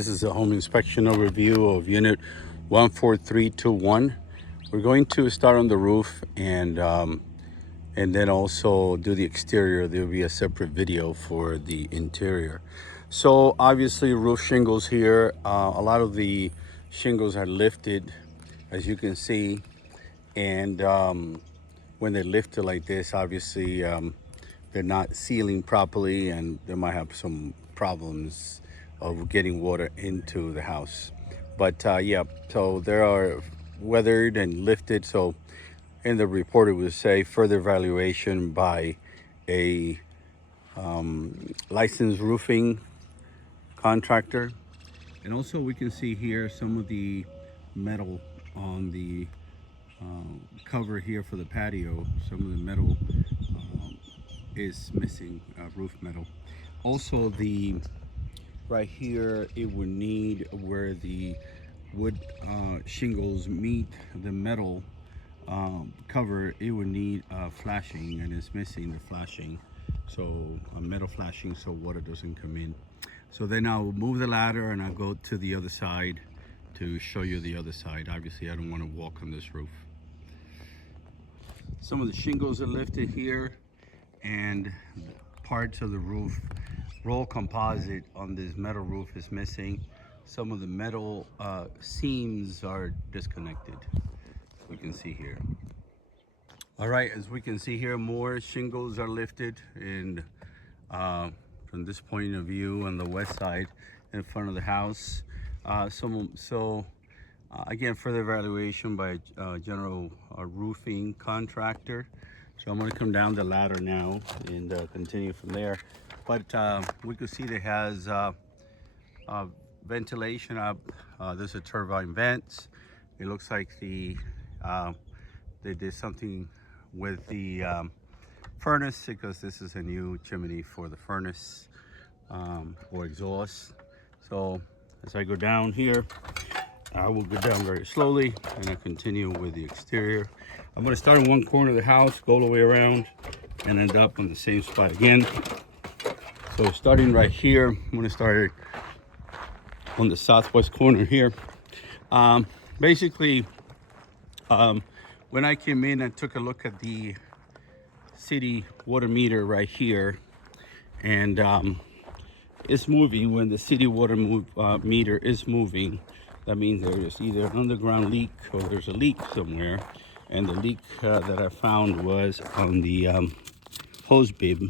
This is a home inspection overview of unit 14321. We're going to start on the roof and then also do the exterior. There will be a separate video for the interior. So obviously roof shingles here. A lot of the shingles are lifted, as you can see, and when they lift it like this, obviously they're not sealing properly, and they might have some problems of getting water into the house. But yeah, so they are weathered and lifted. So in the report it would say further evaluation by a licensed roofing contractor. And also we can see here some of the metal on the cover here for the patio. Some of the metal is missing, roof metal. Also the right here, it would need where the wood shingles meet the metal cover, it would need flashing, and it's missing the flashing. So metal flashing so water doesn't come in. So then I'll move the ladder and I'll go to the other side to show you the other side. Obviously I don't want to walk on this roof. Some of the shingles are lifted here, and parts of the roof roll composite on this metal roof is missing. Some of the metal seams are disconnected, we can see here. All right, as we can see here, more shingles are lifted, and from this point of view on the west side in front of the house. Again, further evaluation by a general roofing contractor. So I'm going to come down the ladder now and continue from there. But we can see that has ventilation up. There's a turbine vents. It looks like they did something with the furnace, because this is a new chimney for the furnace or exhaust. So as I go down here, I will go down very slowly and I continue with the exterior. I'm going to start in one corner of the house, go all the way around, and end up on the same spot again. So starting right here, I'm going to start on the southwest corner here. Basically, when I came in, I took a look at the city water meter right here, and it's moving. When the city water meter is moving, that means there is either an underground leak or there's a leak somewhere. And the leak that I found was on the hose bib,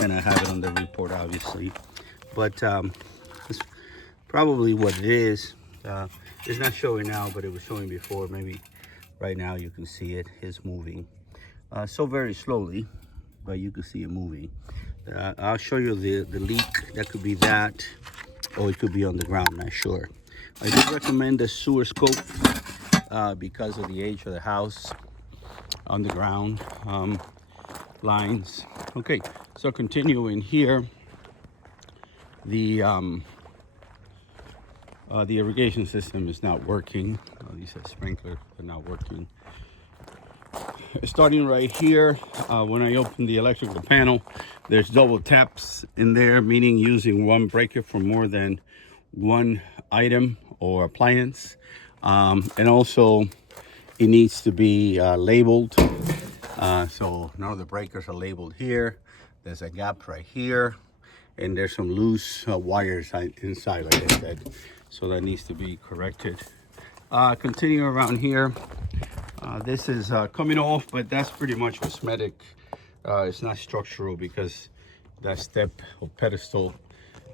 and I have it on the report obviously. But it's probably what it is. It's not showing now, but it was showing before. Maybe right now you can see it is moving. So very slowly, but you can see it moving. I'll show you the leak. That could be that, or it could be on the ground, I'm not sure. I do recommend the sewer scope because of the age of the house, on the ground lines. Okay, so continuing here, the irrigation system is not working. These are sprinklers are not working. Starting right here, when I open the electrical panel, there's double taps in there, meaning using one breaker for more than one item or appliance. And also it needs to be labeled. So none of the breakers are labeled here. There's a gap right here, and there's some loose wires inside, like I said. So that needs to be corrected. Continuing around here, this is coming off, but that's pretty much cosmetic. It's not structural, because that step or pedestal,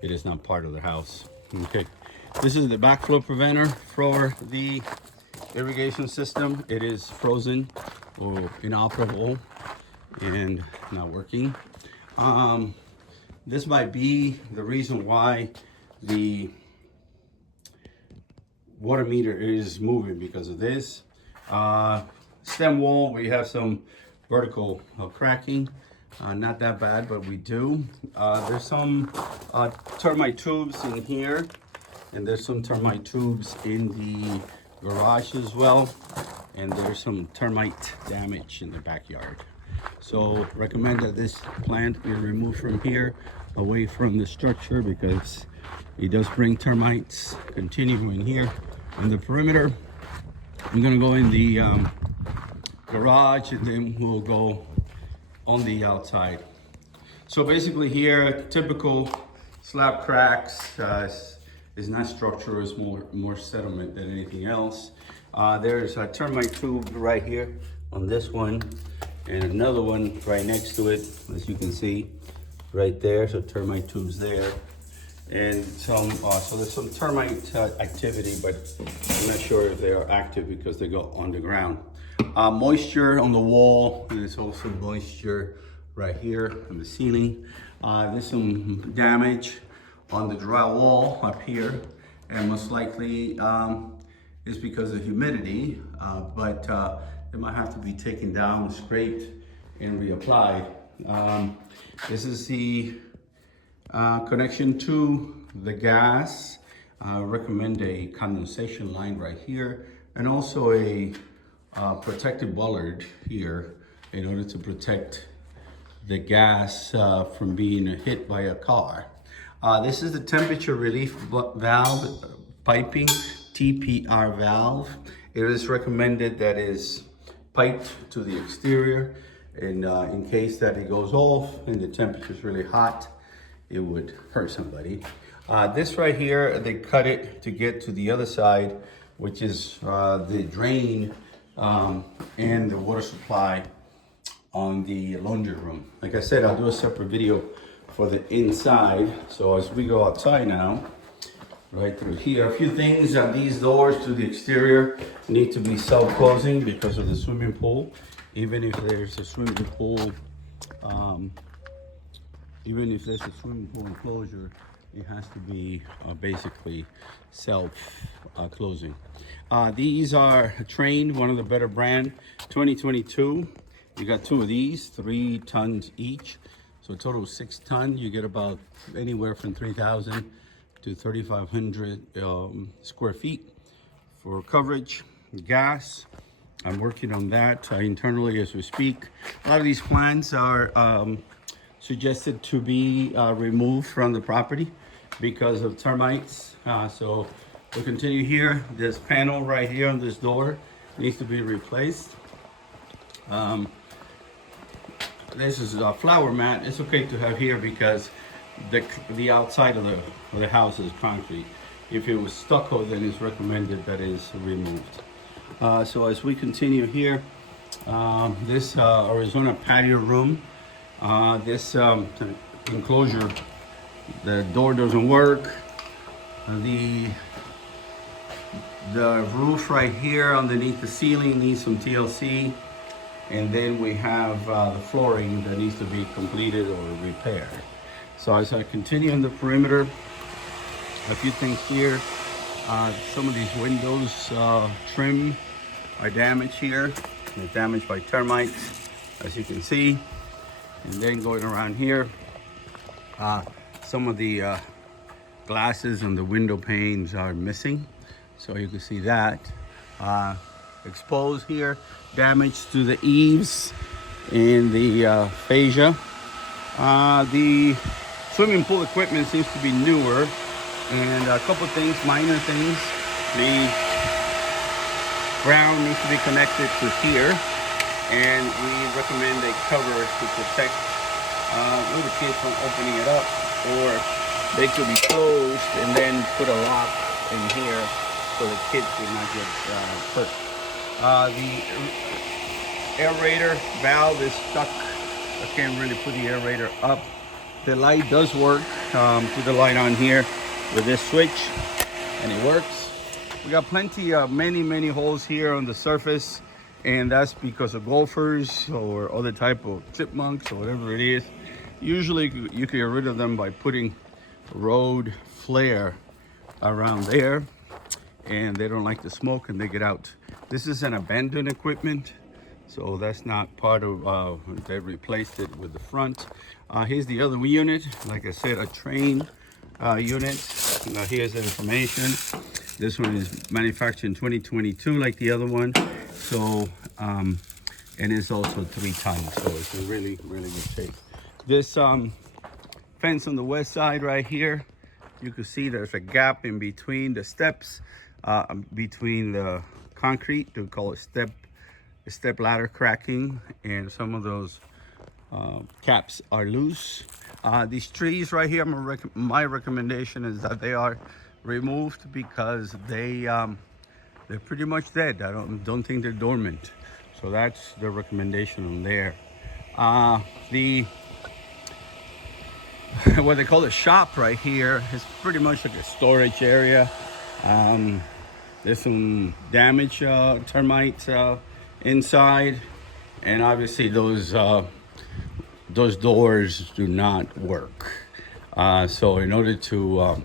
it is not part of the house. Okay, this is the backflow preventer for the irrigation system. It is frozen or inoperable and not working. This might be the reason why the water meter is moving, because of this. Stem wall, we have some vertical cracking. Not that bad, but we do. There's some termite tubes in here, and there's some termite tubes in the garage as well, and there's some termite damage in the backyard. So recommend that this plant be removed from here, away from the structure, because It does bring termites. Continuing here in the perimeter. I'm gonna go in the garage and then we'll go on the outside. So basically here, typical slab cracks is not structure, it's more sediment than anything else. There's a termite tube right here on this one and another one right next to it, as you can see, right there. So termite tubes there. And some, so there's some termite activity, but I'm not sure if they are active because they go on the ground. Moisture on the wall, and there's also moisture right here on the ceiling. There's some damage on the drywall up here, and most likely it's because of humidity, but it might have to be taken down, scraped, and reapplied. This is the connection to the gas. Recommend a condensation line right here, and also a protective bollard here in order to protect the gas from being hit by a car. This is the temperature relief valve piping, TPR valve. It is recommended that is piped to the exterior, and in case that it goes off and the temperature is really hot, it would hurt somebody. This right here, they cut it to get to the other side, which is the drain and the water supply on the laundry room. Like I said, I'll do a separate video for the inside. So as we go outside now, right through here, a few things on these doors to the exterior need to be self-closing because of the swimming pool. Even if there's a swimming pool, enclosure, it has to be basically self-closing. These are Trane, one of the better brand, 2022. You got two of these, 3 tons each. So a total of 6 tons. You get about anywhere from 3,000 to 3,500 square feet for coverage. Gas, I'm working on that internally as we speak. A lot of these plants are suggested to be removed from the property because of termites. So we'll continue here. This panel right here on this door needs to be replaced. This is a flower mat. It's okay to have here because the outside of the house is concrete. If it was stucco, then it's recommended that it is removed. So as we continue here, this Arizona patio room, this enclosure, the door doesn't work. The roof right here underneath the ceiling needs some TLC. And then we have the flooring that needs to be completed or repaired. So as I continue in the perimeter, a few things here. Some of these windows trim are damaged here. They're damaged by termites, as you can see. And then going around here, some of the glasses on the window panes are missing. So you can see that. Exposed here, damage to the eaves and the fascia. The swimming pool equipment seems to be newer, and a couple things, minor things. The ground needs to be connected to here, and we recommend a cover to protect little kids from opening it up, or they could be closed and then put a lock in here so the kids will not get hurt. The aerator valve is stuck. I can't really put the aerator up. The light does work. Put the light on here with this switch and it works. We got plenty of many holes here on the surface, and that's because of gophers or other type of chipmunks or whatever it is. Usually you can get rid of them by putting road flare around there, and they don't like the smoke and they get out. This is an abandoned equipment, so that's not part of, they replaced it with the front. Here's the other unit. Like I said, a Trane unit. Here's the information. This one is manufactured in 2022 like the other one. So, and it's also 3 tons, so it's in really good shape. This fence on the west side right here, you can see there's a gap in between the steps, between the concrete. We call it step ladder cracking, and some of those caps are loose. These trees right here, my recommendation is that they are removed because they're pretty much dead. I don't think they're dormant. So that's the recommendation on there. The what they call the shop right here is pretty much like a storage area. There's some damaged termites inside, and obviously those doors do not work. So in order to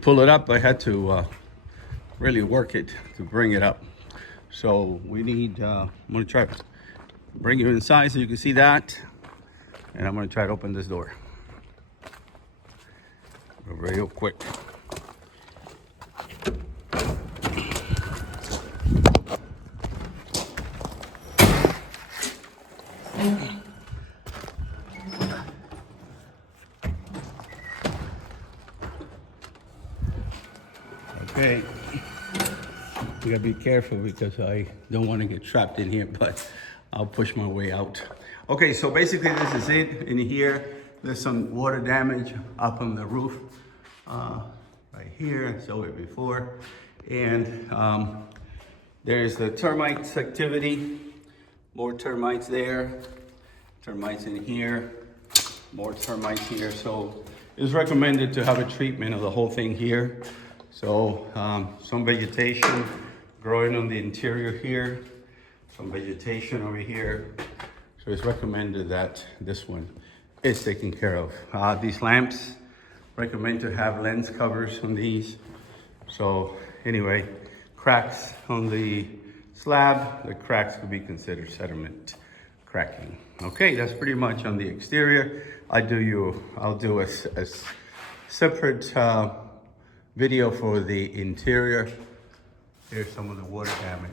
pull it up, I had to really work it to bring it up. So we need, I'm gonna try to bring you inside so you can see that. And I'm gonna try to open this door real quick. Okay, you gotta be careful because I don't want to get trapped in here, but I'll push my way out. Okay, so basically this is it. In here, there's some water damage up on the roof, right here. I showed it before, and there's the termites activity. More termites there, termites in here, more termites here. So it's recommended to have a treatment of the whole thing here. So some vegetation growing on the interior here, some vegetation over here. So it's recommended that this one is taken care of. These lamps, recommend to have lens covers on these. So anyway, cracks on the slab, the cracks could be considered sediment cracking. Okay, that's pretty much on the exterior. I'll do a separate video for the interior. Here's some of the water damage.